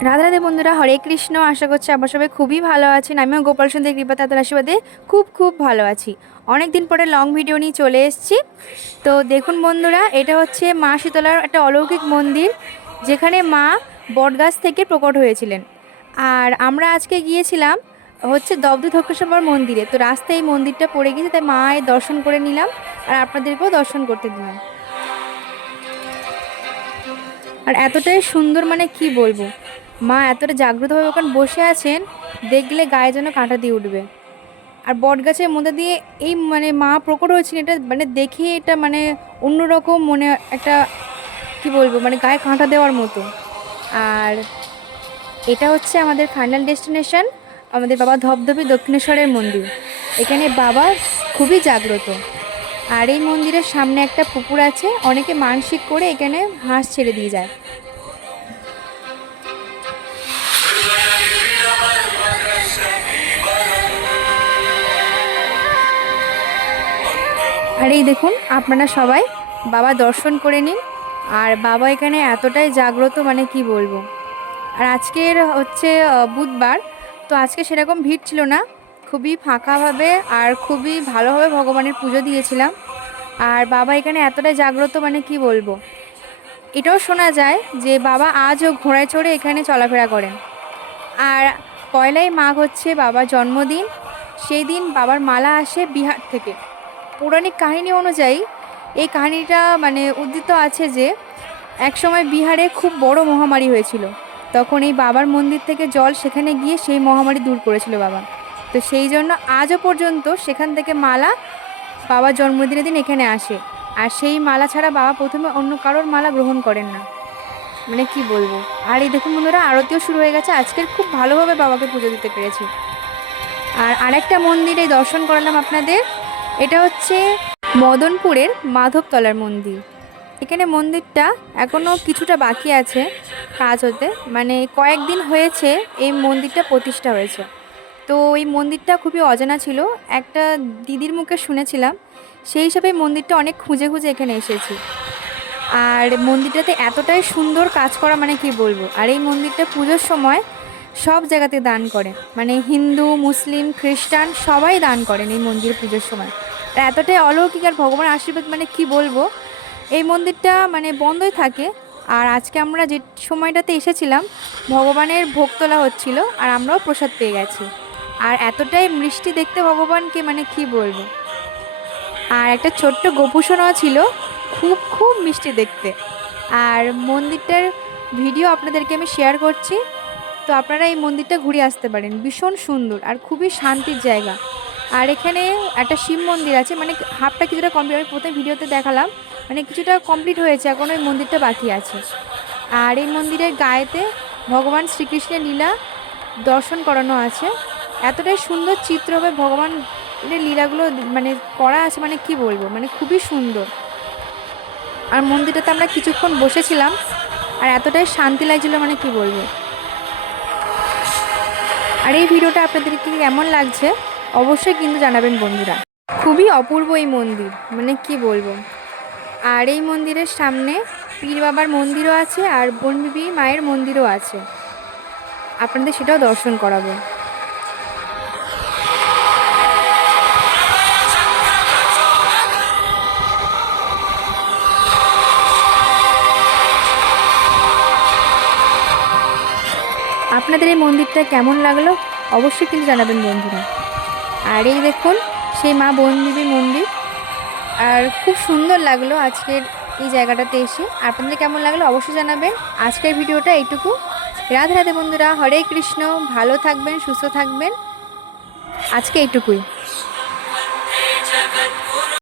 রাধা রাধে বন্ধুরা, হরে কৃষ্ণ। আশা করছি আমার সবাই খুবই ভালো আছেন। আমিও গোপাল সন্ধ্যে কৃপা তাদের আশীর্বাদে খুব খুব ভালো আছি। অনেক দিন পরে লং ভিডিও নিয়ে চলে এসেছি। তো দেখুন বন্ধুরা, এটা হচ্ছে মা শীতলার একটা অলৌকিক মন্দির, যেখানে মা বটগাছ থেকে প্রকট হয়েছিলেন। আর আমরা আজকে গিয়েছিলাম হচ্ছে দগ্ধ ধক্ষেশ্বর মন্দিরে। তো রাস্তায় এই মন্দিরটা পড়ে গিয়েছে, তাই মায়ের দর্শন করে নিলাম আর আপনাদেরকেও দর্শন করতে দিলাম। আর এতটাই সুন্দর মানে কি বলব? মা এতটা জাগ্রতভাবে ওখানে বসে আছেন, দেখলে গায়ে যেন কাঁটা দিয়ে উঠবে। আর বট গাছের মধ্যে দিয়ে এই মানে মা প্রকট হয়েছেন, এটা মানে দেখে এটা মানে অন্যরকম মনে একটা, কি বলব মানে গায়ে কাঁটা দেওয়ার মতো। আর এটা হচ্ছে আমাদের ফাইনাল ডেস্টিনেশন আমাদের বাবা ধবধবি দক্ষিণেশ্বরের মন্দির। এখানে বাবা খুবই জাগ্রত। আর এই মন্দিরের সামনে একটা পুকুর আছে, অনেকে মানসিক করে এখানে হাঁস ছেড়ে দিয়ে যায়। আর এই দেখুন, আপনারা সবাই বাবা দর্শন করে নিন। আর বাবা এখানে এতটাই জাগ্রত মানে কি বলব? আর আজকের হচ্ছে বুধবার, তো আজকে সেরকম ভিড় ছিল না। খুবই ফাঁকাভাবে আর খুবই ভালোভাবে ভগবানের পুজো দিয়েছিলাম। আর বাবা এখানে এতটাই জাগ্রত মানে কি বলব? এটাও শোনা যায় যে বাবা আজও ঘোড়ায় চড়ে এখানে চলাফেরা করেন। আর পয়লাই মাঘ হচ্ছে বাবার জন্মদিন। সেই দিন বাবার মালা আসে বিহার থেকে। পৌরাণিক কাহিনী অনুযায়ী এই কাহিনীটা মানে উদ্ধৃত আছে যে, একসময় বিহারে খুব বড় মহামারী হয়েছিল। তখন এই বাবার মন্দির থেকে জল সেখানে গিয়ে সেই মহামারী দূর করেছিল বাবা। তো সেই জন্য আজও পর্যন্ত সেখান থেকে মালা বাবার জন্মদিনের দিন এখানে আসে। আর সেই মালা ছাড়া বাবা প্রথমে অন্য কারোর মালা গ্রহণ করেন না। মানে কি বলব? আর এই দেখুন বন্ধুরা, আরতিও শুরু হয়ে গেছে। আজকের খুব ভালোভাবে বাবাকে পুজো দিতে পেরেছি। আর আরেকটা মন্দিরে দর্শন করালাম আপনাদের। এটা হচ্ছে মদনপুরের মাধবতলার মন্দির। এখানে মন্দিরটা এখনও কিছুটা বাকি আছে কাজ হতে। মানে কয়েকদিন হয়েছে এই মন্দিরটা প্রতিষ্ঠা হয়েছে। তো এই মন্দিরটা খুবই অজানা ছিল। একটা দিদির মুখে শুনেছিলাম, সেই হিসাবে মন্দিরটা অনেক খুঁজে খুঁজে এখানে এসেছি। আর মন্দিরটাতে এতটাই সুন্দর কাজ করা মানে কি বলব? আর এই মন্দিরটা পুজোর সময় সব জায়গাতে দান করে। মানে হিন্দু, মুসলিম, খ্রিস্টান সবাই দান করেন এই মন্দির পুজোর সময়। এতটাই অলৌকিক আর ভগবানের আশীর্বাদ মানে কি বলব? এই মন্দিরটা মানে বন্ধই থাকে। আর আজকে আমরা যে সময়টাতে এসেছিলাম, ভগবানের ভোগ তোলা হচ্ছিল আর আমরাও প্রসাদ পেয়ে গেছি। আর এতটাই মিষ্টি দেখতে ভগবানকে মানে কি বলব? আর একটা ছোট্ট গোপুসনও ছিল, খুব খুব মিষ্টি দেখতে। আর মন্দিরটার ভিডিও আপনাদেরকে আমি শেয়ার করছি। তো আপনারা এই মন্দিরটা ঘুরে আসতে পারেন। ভীষণ সুন্দর আর খুবই শান্তির জায়গা। আর এখানে একটা শিব মন্দির আছে মানে হাফটা কিছুটা কমপ্লিট আমি প্রথমে ভিডিওতে দেখালাম মানে কিছুটা কমপ্লিট হয়েছে, এখন ওই মন্দিরটা বাকি আছে। আর এই মন্দিরের গায়েতে ভগবান শ্রীকৃষ্ণের লীলা দর্শন করানো আছে। এতটাই সুন্দর চিত্র হবে ভগবানের লীলাগুলো মানে করা আছে মানে কি বলব মানে খুবই সুন্দর। আর মন্দিরটাতে আমরা কিছুক্ষণ বসেছিলাম, আর এতটাই শান্তি লাগছিল মানে কি বলব। আর এই ভিডিওটা আপনাদেরকে কেমন লাগছে? অবশ্যই কিন্তু জানাবেন বন্ধুরা। খুবই অপূর্ব এই মন্দির মানে কি বলব? আর এই মন্দিরের সামনে পীর বাবার মন্দিরও আছে আর বনবিবি মায়ের মন্দিরও আছে। আপনাদের সেটাও দর্শন করাবো। আপনাদের এই মন্দিরটা কেমন লাগল? অবশ্যই কিন্তু জানাবেন বন্ধুরা। আর এই দেখুন, সেই মা বনদেবী মন্দির। আর খুব সুন্দর লাগল আজকের এই জায়গাটাতে এসে। আপনাদের কেমন লাগল অবশ্যই জানাবেন। আজকের ভিডিওটা এইটুকু। রাধে রাধে বন্ধুরা, হরে কৃষ্ণ। ভালো থাকবেন, সুস্থ থাকবেন। আজকে এইটুকুই।